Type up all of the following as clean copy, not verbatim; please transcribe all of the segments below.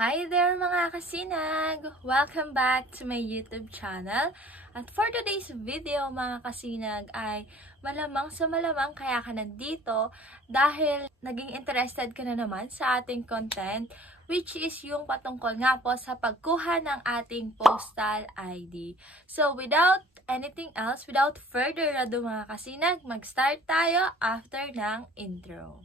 Hi there mga kasinag! Welcome back to my YouTube channel. At for today's video mga kasinag ay malamang sa malamang kaya ka nandito dahil naging interested ka na naman sa ating content, which is yung patungkol nga po sa pagkuha ng ating postal ID. So without anything else, without further ado mga kasinag, mag-start tayo after ng intro.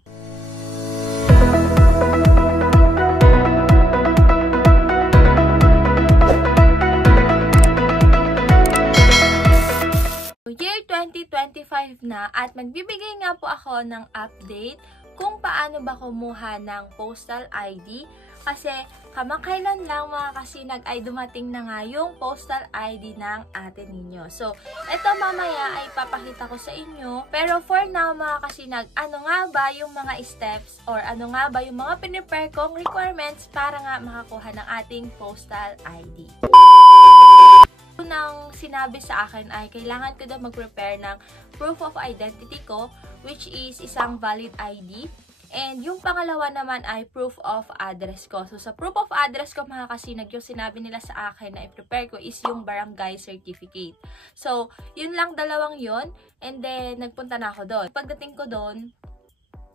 Year 2025 na at magbibigay nga po ako ng update kung paano ba kumuha ng postal ID kasi kamakailan lang mga kasinag ay dumating na nga yung postal ID ng ate ninyo. So, ito mamaya ay papakita ko sa inyo. Pero for now mga kasinag, ano nga ba yung mga steps or ano nga ba yung mga pinipare kong requirements para nga makakuha ng ating postal ID? Unang sinabi sa akin ay kailangan ko daw mag-prepare ng proof of identity ko, which is isang valid ID. And yung pangalawa naman ay proof of address ko. So sa proof of address ko mga kasinag, yung sinabi nila sa akin na i-prepare ko is yung barangay certificate. So yun lang, dalawang yun. And then nagpunta na ako doon. Pagdating ko doon,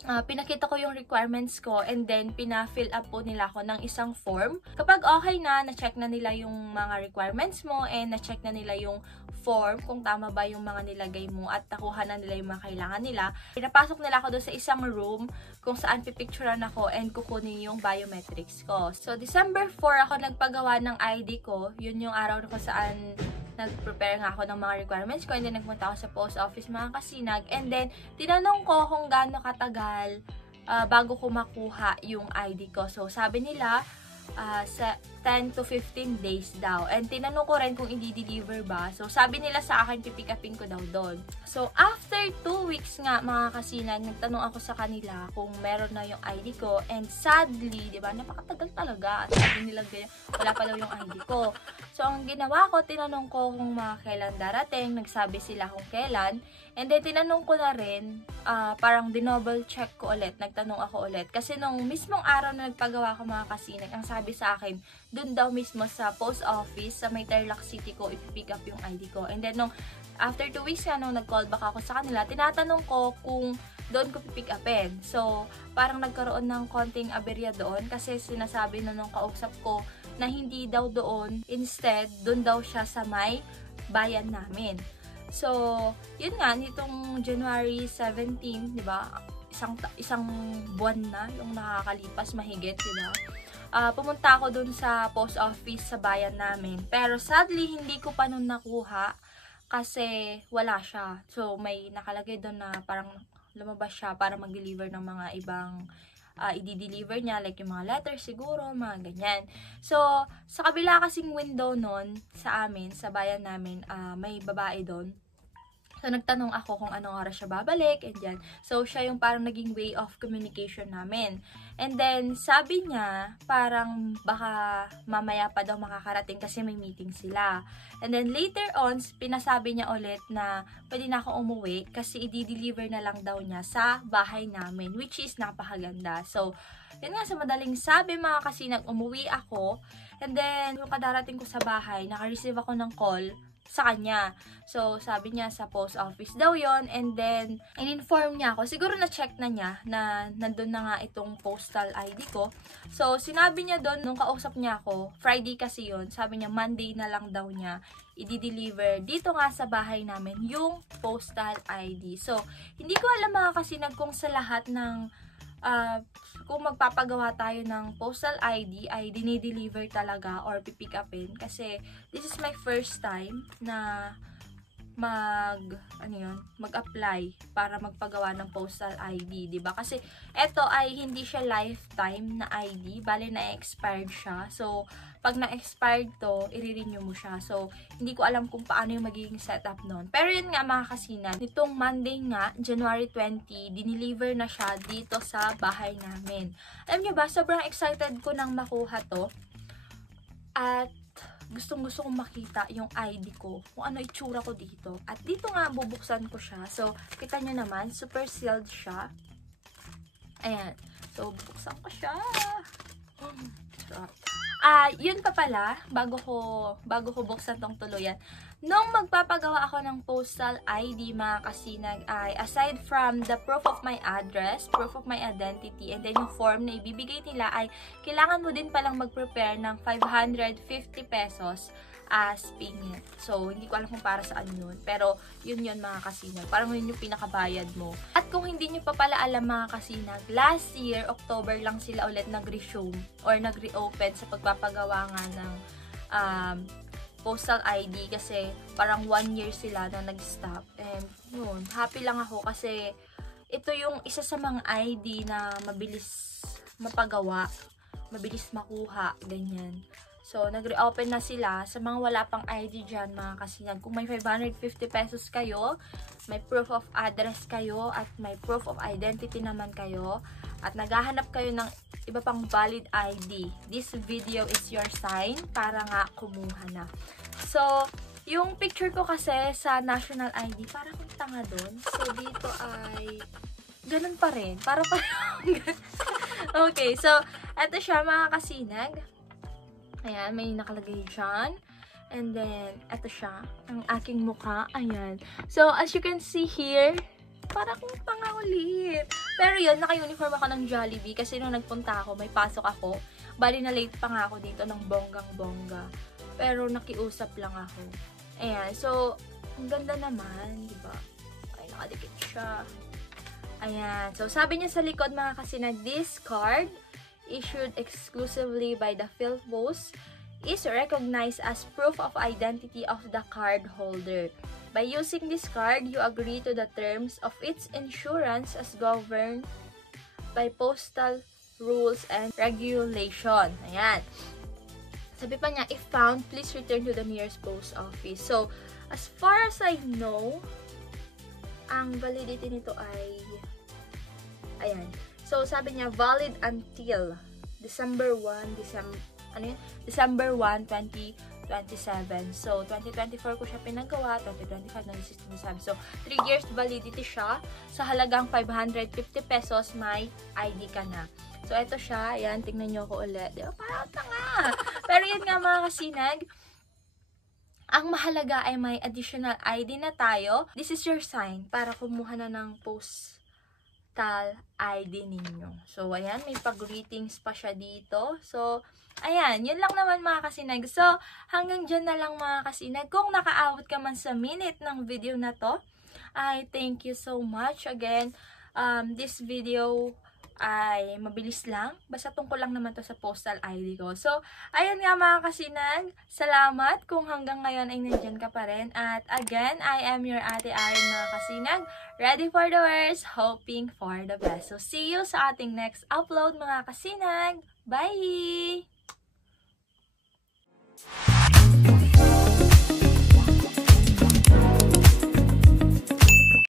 pinakita ko yung requirements ko and then pina-fill up po nila ako ng isang form. Kapag okay na-check na nila yung mga requirements mo and na-check na nila yung form kung tama ba yung mga nilagay mo at nakuha na nila yung mga kailangan nila, pinapasok nila ako doon sa isang room kung saan pipicturean ako and kukunin yung biometrics ko. So December 4 ako nagpagawa ng ID ko. Yun yung araw ko saan nag-prepare nga ako ng mga requirements ko and then nagpunta ako sa post office mga kasinag and then tinanong ko kung gaano katagal bago ko makuha yung ID ko. So sabi nila sa 10 to 15 days daw. And tinanong ko rin kung i-deliver ba. So sabi nila sa akin pipick upin ko daw doon. So after 2 weeks nga mga kasinag, nagtanong ako sa kanila kung meron na yung ID ko and sadly, 'di ba, napakatagal talaga. Sabi nila ganyan, wala pa daw yung ID ko. So ang ginawa ko, tinanong ko kung kailan darating, nagsabi sila kung kailan. And then tinanong ko na rin, parang dinouble check ko ulit, nagtanong ako ulit. Kasi nung mismong araw na nagpagawa ko mga kasinag, ang sabi sa akin, dun daw mismo sa post office, sa may Tarlac City ko, ipipick up yung ID ko. And then nung after 2 weeks nung nag-call back ako sa kanila, tinatanong ko kung doon ko pipick upin. So parang nagkaroon ng konting aberya doon kasi sinasabi na nung kausap ko na hindi daw doon, instead, doon daw siya sa may bayan namin. So, yun nga, nitong January 17, di ba, isang buwan na yung nakakalipas mahigit, di ba? Pumunta ako dun sa post office sa bayan namin. Pero sadly, hindi ko pa nun nakuha kasi wala siya. So, may nakalagay dun na parang lumabas siya para mag-deliver ng mga ibang i-deliver niya, like yung mga letters siguro, mga ganyan. So, sa kabila kasing window nun, sa amin, sa bayan namin, may babae doon. So, nagtanong ako kung anong oras siya babalik, and yan. So, siya yung parang naging way of communication namin. And then, sabi niya, parang baka mamaya pa daw makakarating kasi may meeting sila. And then, later on, pinasabi niya ulit na pwede na ako umuwi kasi i-deliver na lang daw niya sa bahay namin, which is napakaganda. So, yun nga, sa madaling sabi mga kasinag, umuwi ako. And then, yung kadarating ko sa bahay, naka-receive ako ng call sa kanya. So, sabi niya sa post office daw yon, and then in-inform niya ako. Siguro na-check na niya na nandun na nga itong postal ID ko. So, sinabi niya doon, nung kausap niya ako, Friday kasi yon, sabi niya Monday na lang daw niya i-deliver dito nga sa bahay namin yung postal ID. So, hindi ko alam mga kasinag kung sa lahat ng kung magpapagawa tayo ng postal ID ay dinideliver talaga or pipick upin kasi this is my first time na mag-apply para magpagawa ng postal ID, 'di ba? Kasi ito ay hindi siya lifetime na ID, bale na-expired siya. So, pag na-expired to, i-renew mo siya. So, hindi ko alam kung paano yung magiging setup nun. Pero yun nga mga kasinag, nitong Monday nga, January 20, dineliver na siya dito sa bahay namin. Alam nyo ba, sobrang excited ko nang makuha to. At gustong-gusto kong makita yung ID ko, kung ano itsura ko dito. At dito nga, bubuksan ko siya. So, kita nyo naman, super sealed siya. Ayan. So, bubuksan ko siya. Sarap. Yun pa pala, bago ko buksan tong tuluyan. Nung magpapagawa ako ng postal ID, mga kasinag, ay aside from the proof of my address, proof of my identity, and then yung form na ibibigay nila, ay kailangan mo din palang mag-prepare ng 550 pesos as payment. So, hindi ko alam kung para saan yun. Pero, yun mga kasinag. Parang yun yung pinakabayad mo. At kung hindi nyo pa pala alam, mga kasinag, last year, October lang sila ulit nag-resume or nag-reopen sa pagpapagawa nga ng postal ID kasi parang 1 year sila na nag-stop. And yun, happy lang ako kasi ito yung isa sa mga ID na mabilis mapagawa, mabilis makuha, ganyan. So, nag-reopen na sila sa mga wala pang ID dyan, mga kasinag. Kung may 550 pesos kayo, may proof of address kayo, at may proof of identity naman kayo, at naghahanap kayo ng iba pang valid ID, this video is your sign para nga kumuha na. So, yung picture ko kasi sa national ID, parang kung tanga doon. So, dito ay ganun pa rin. Para okay, so, eto siya, mga kasinag. Ayan, may nakalagay dyan. And then, eto siya, ang aking mukha. Ayan. So, as you can see here, para kung tanga ulit. Pero yun, naka-uniform ako ng Jollibee kasi nung nagpunta ako, may pasok ako. Bali na late pa nga ako dito ng bonggang-bongga. Pero nakiusap lang ako. Ayan, so, ang ganda naman, diba? Ay, nakadikit siya. Ayan, so sabi niya sa likod, mga kasinag, this card issued exclusively by the PhilPost is recognized as proof of identity of the card holder. By using this card, you agree to the terms of its insurance as governed by postal rules and regulation. Ayan. Sabi pa niya, if found, please return to the nearest post office. So, as far as I know, ang validity nito ay, ayan. So, sabi niya, valid until December 1, December 1, 2027. So, 2024 ko siya pinagawa, 2025, 2026, 2027. So, 3 years validity siya. Sa halagang 550 pesos, may ID ka na. So, ito siya. Ayan, tingnan nyo ko ulit. Diba? Parang tanga. Pero yun nga, mga kasinag, ang mahalaga ay may additional ID na tayo. This is your sign para kumuha na ng postal ID ninyo. So, ayan, may pag-greetings pa siya dito. So, ayan, yun lang naman, mga kasinag. So, hanggang dyan na lang, mga kasinag. Kung nakaabot ka man sa minute ng video na to, I thank you so much. Again, this video ay mabilis lang. Basta tungkol lang naman to sa postal ID ko. So, ayun nga, mga kasinag. Salamat kung hanggang ngayon ay nandyan ka pa rin. At again, I am your Ate Arin, mga kasinag. Ready for the worst, hoping for the best. So, see you sa ating next upload, mga kasinag. Bye!